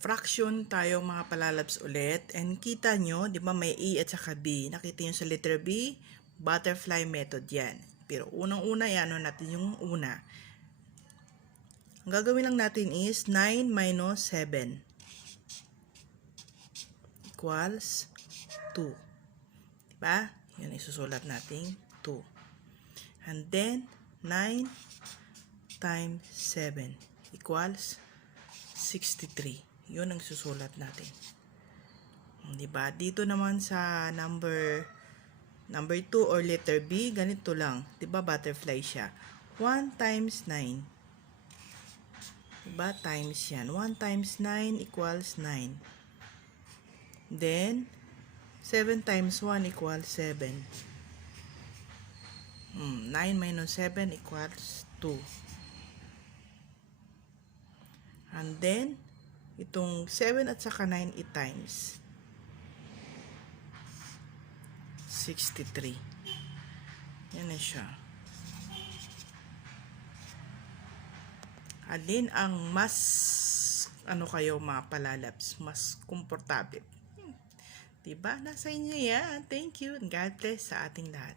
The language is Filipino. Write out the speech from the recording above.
Fraction tayo mga palalabs ulit. And kita nyo, di ba may A at saka B. Nakita nyo sa letter B, butterfly method yan. Pero unang-una, yan natin yung una. Ang gagawin lang natin is 9 minus 7 equals 2. Diba? Yan isusulat natin 2. And then, 9 times 7 equals 63. Yun ang susulat natin. Diba? Dito naman sa number 2 or letter B, ganito lang. Diba butterfly siya? 1 times 9. Diba? Times yan. 1 times 9 equals 9. Then, 7 times 1 equals 7. 9 minus 7 equals 2. And then, itong 7 at saka 9 i-times 63. Yan na siya. Alin ang mas kayo mga palalabs, mas komportable? Diba? Nasa inyo yan. Thank you and God bless sa ating lahat.